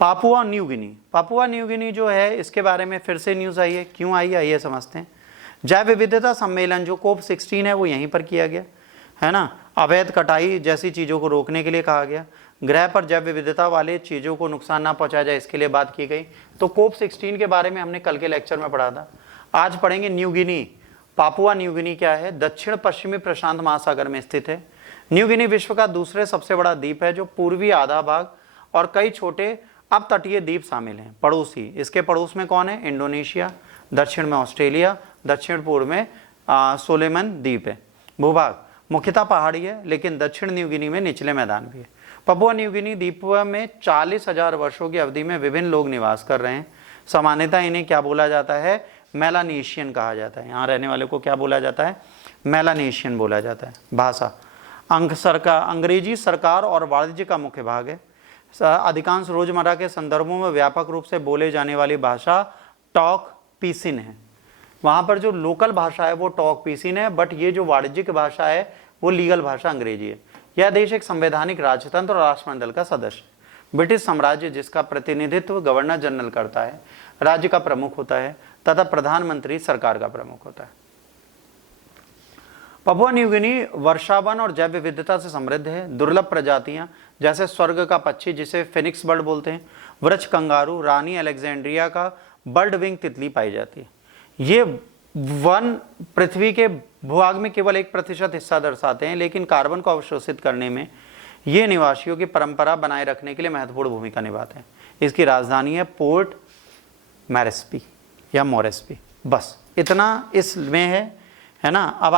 Papua New Guinea, Papua New Guinea जो है इसके बारे में फिर से न्यूज़ आई है, क्यों आई है आइए समझते हैं। जैव विविधता सम्मेलन जो COP 16 है वो यहीं पर किया गया है ना। अवैध कटाई जैसी चीज़ों को रोकने के लिए कहा गया, ग्रह पर जैव विविधता वाले चीज़ों को नुकसान ना पहुंचाया जाए इसके लिए बात की गई। तो COP 16 के बारे में हमने कल के लेक्चर में पढ़ा था। आज पढ़ेंगे New Guinea. Papua New Guinea क्या है? दक्षिण पश्चिमी प्रशांत महासागर में स्थित है। न्यू गिनी विश्व का दूसरे सबसे बड़ा द्वीप है जो पूर्वी आधा भाग और कई छोटे अपतटीय द्वीप शामिल हैं। पड़ोसी, इसके पड़ोस में कौन है? इंडोनेशिया, दक्षिण में ऑस्ट्रेलिया, दक्षिण पूर्व में सोलोमन द्वीप है। भूभाग मुख्यतः पहाड़ी है, लेकिन दक्षिण न्यू गिनी में निचले मैदान भी है। पपुआ न्यू गिनी द्वीप में 40,000 वर्षों की अवधि में विभिन्न लोग निवास कर रहे हैं। सामान्यतः इन्हें क्या बोला जाता है? मेलानेशियन कहा जाता है। यहाँ रहने वाले को क्या बोला जाता है? मेलानेशियन बोला जाता है। भाषा अंग्रेजी सरकार और वाणिज्य का मुख्य भाग है। अधिकांश रोजमर्रा के संदर्भों में व्यापक रूप से बोले जाने वाली भाषा टॉक पीसिन है। वहाँ पर जो लोकल भाषा है वो टॉक पीसिन है, बट ये जो वाणिज्यिक भाषा है वो लीगल भाषा अंग्रेजी है। यह देश एक संवैधानिक राजतंत्र और राष्ट्रमंडल का सदस्य है। ब्रिटिश साम्राज्य जिसका प्रतिनिधित्व गवर्नर जनरल करता है, राज्य का प्रमुख होता है तथा प्रधानमंत्री सरकार का प्रमुख होता है। पपुआ न्यू गिनी वर्षावन और जैव विविधता से समृद्ध है। दुर्लभ प्रजातियां जैसे स्वर्ग का पक्षी जिसे फिनिक्स बर्ड बोलते हैं, वृक्ष कंगारू, रानी अलेक्जेंड्रिया का बर्ड विंग तितली पाई जाती है। ये वन पृथ्वी के भूभाग में केवल 1% हिस्सा दर्शाते हैं, लेकिन कार्बन को अवशोषित करने में ये निवासियों की परंपरा बनाए रखने के लिए महत्वपूर्ण भूमिका निभाते हैं। इसकी राजधानी है पोर्ट मोरेस्बी या मोरेस्बी। बस इतना इसमें है ना। अब